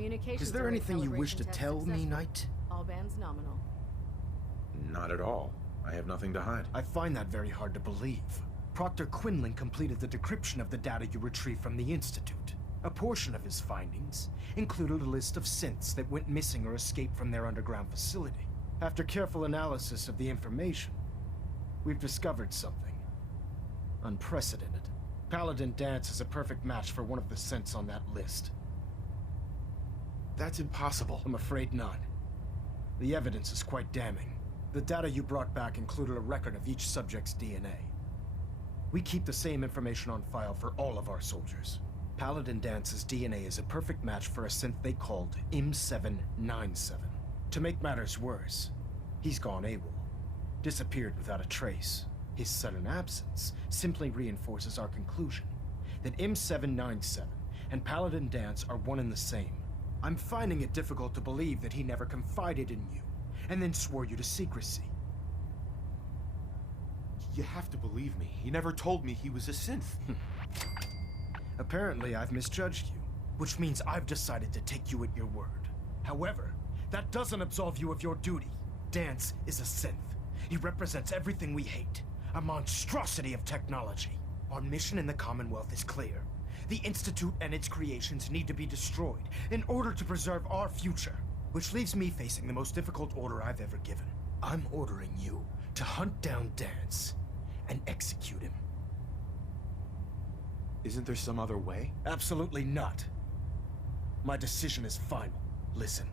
Communications. Is there anything you wish to tell me, Knight? All bands nominal. Not at all. I have nothing to hide. I find that very hard to believe. Proctor Quinlan completed the decryption of the data you retrieved from the Institute. A portion of his findings included a list of synths that went missing or escaped from their underground facility. After careful analysis of the information, we've discovered something unprecedented. Paladin Dance is a perfect match for one of the synths on that list. That's impossible. I'm afraid not. The evidence is quite damning. The data you brought back included a record of each subject's DNA. We keep the same information on file for all of our soldiers. Paladin Dance's DNA is a perfect match for a synth they called M797. To make matters worse, he's gone AWOL, disappeared without a trace. His sudden absence simply reinforces our conclusion that M797 and Paladin Dance are one and the same. I'm finding it difficult to believe that he never confided in you, and then swore you to secrecy. You have to believe me. He never told me he was a synth. Apparently, I've misjudged you, which means I've decided to take you at your word. However, that doesn't absolve you of your duty. Dance is a synth. He represents everything we hate, a monstrosity of technology. Our mission in the Commonwealth is clear. The Institute and its creations need to be destroyed in order to preserve our future, which leaves me facing the most difficult order I've ever given. I'm ordering you to hunt down Dance and execute him. Isn't there some other way? Absolutely not. My decision is final. Listen,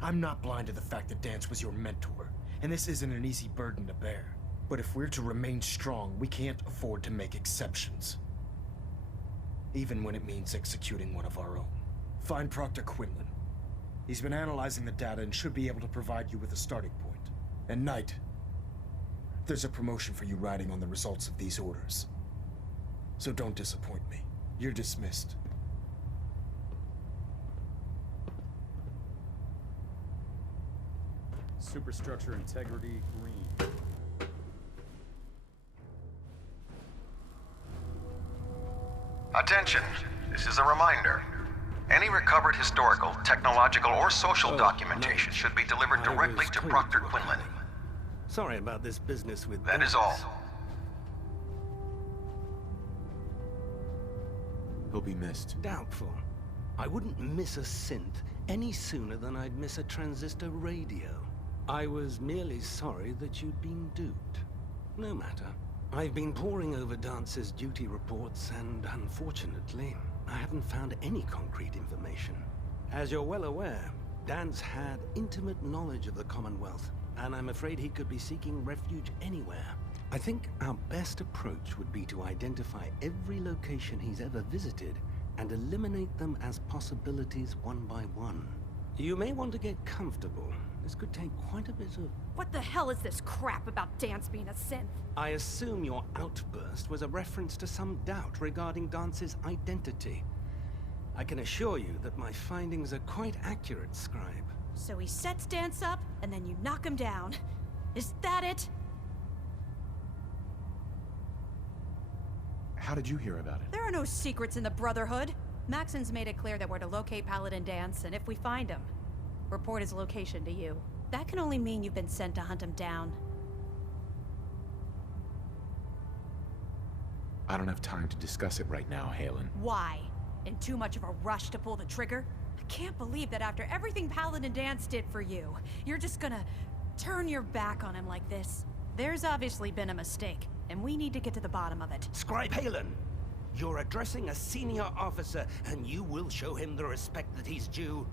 I'm not blind to the fact that Dance was your mentor, and this isn't an easy burden to bear. But if we're to remain strong, we can't afford to make exceptions. Even when it means executing one of our own. Find Proctor Quinlan. He's been analyzing the data and should be able to provide you with a starting point. And Knight, there's a promotion for you riding on the results of these orders. So don't disappoint me. You're dismissed. Superstructure integrity green. Attention, this is a reminder. Any recovered historical, technological, or social documentation should be delivered directly to Proctor Quinlan. Sorry about this business with... That is all. He'll be missed. Doubtful. I wouldn't miss a synth any sooner than I'd miss a transistor radio. I was merely sorry that you'd been duped. No matter. I've been poring over Dance's duty reports, and unfortunately, I haven't found any concrete information. As you're well aware, Dance had intimate knowledge of the Commonwealth, and I'm afraid he could be seeking refuge anywhere. I think our best approach would be to identify every location he's ever visited and eliminate them as possibilities one by one. You may want to get comfortable. This could take quite a bit of... What the hell is this crap about Dance being a synth? I assume your outburst was a reference to some doubt regarding Dance's identity. I can assure you that my findings are quite accurate, Scribe. So he sets Dance up, and then you knock him down. Is that it? How did you hear about it? There are no secrets in the Brotherhood. Maxson's made it clear that we're to locate Paladin Dance, and if we find him, report his location to you. That can only mean you've been sent to hunt him down. I don't have time to discuss it right now, Halen. Why? In too much of a rush to pull the trigger? I can't believe that after everything Paladin Dance did for you, you're just gonna turn your back on him like this. There's obviously been a mistake, and we need to get to the bottom of it. Scribe Halen, you're addressing a senior officer, and you will show him the respect that he's due.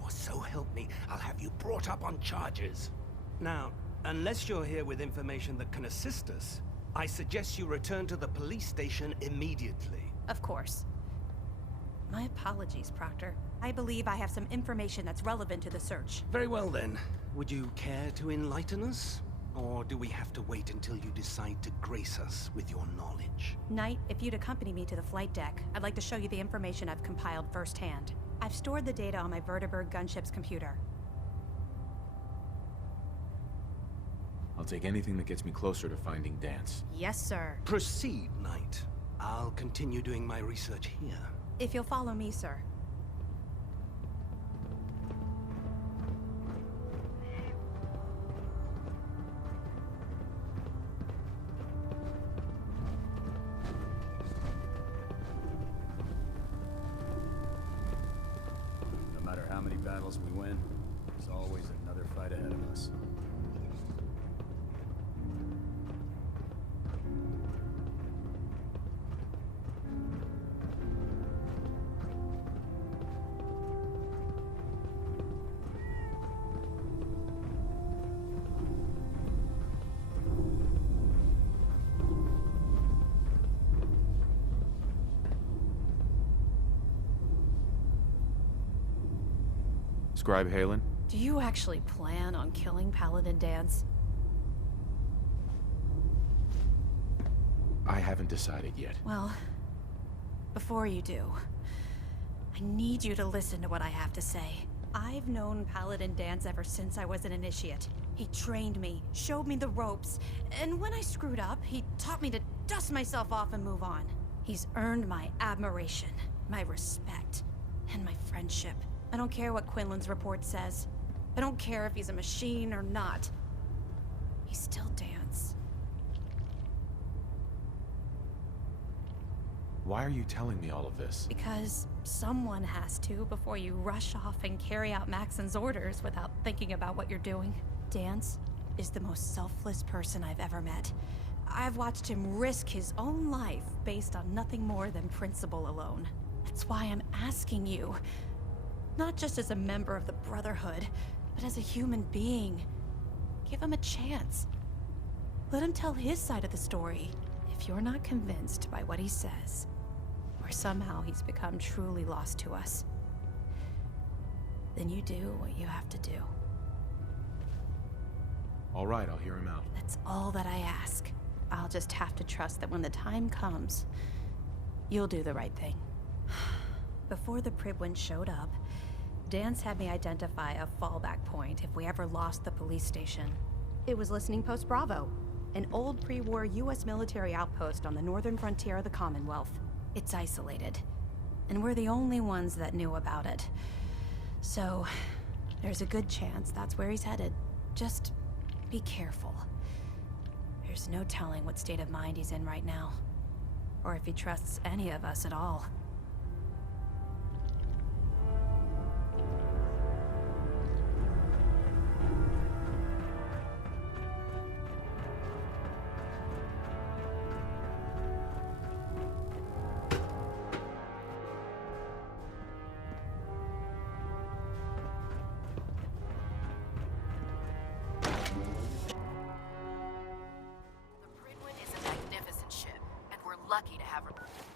Or so help me, I'll have you brought up on charges. Now, unless you're here with information that can assist us, I suggest you return to the police station immediately. Of course. My apologies, Proctor. I believe I have some information that's relevant to the search. Very well then. Would you care to enlighten us? Or do we have to wait until you decide to grace us with your knowledge? Knight, if you'd accompany me to the flight deck, I'd like to show you the information I've compiled firsthand. I've stored the data on my Vertibird gunship's computer. I'll take anything that gets me closer to finding Dance. Yes, sir. Proceed, Knight. I'll continue doing my research here. If you'll follow me, sir. battles we win, there's always another fight ahead of us. Scribe Halen? Do you actually plan on killing Paladin Dance? I haven't decided yet. Well, before you do, I need you to listen to what I have to say. I've known Paladin Dance ever since I was an initiate. He trained me, showed me the ropes, and when I screwed up, he taught me to dust myself off and move on. He's earned my admiration, my respect, and my friendship. I don't care what Quinlan's report says. I don't care if he's a machine or not. He's still Dance. Why are you telling me all of this? Because someone has to before you rush off and carry out Maxson's orders without thinking about what you're doing. Dance is the most selfless person I've ever met. I've watched him risk his own life based on nothing more than principle alone. That's why I'm asking you. Not just as a member of the Brotherhood, but as a human being. Give him a chance. Let him tell his side of the story. If you're not convinced by what he says, or somehow he's become truly lost to us, then you do what you have to do. All right, I'll hear him out. That's all that I ask. I'll just have to trust that when the time comes, you'll do the right thing. Before the Pribwin showed up, Dance had me identify a fallback point if we ever lost the police station. It was Listening Post Bravo, an old pre-war US military outpost on the northern frontier of the Commonwealth. It's isolated, and we're the only ones that knew about it. So, there's a good chance that's where he's headed. Just be careful. There's no telling what state of mind he's in right now, or if he trusts any of us at all. Lucky to have her.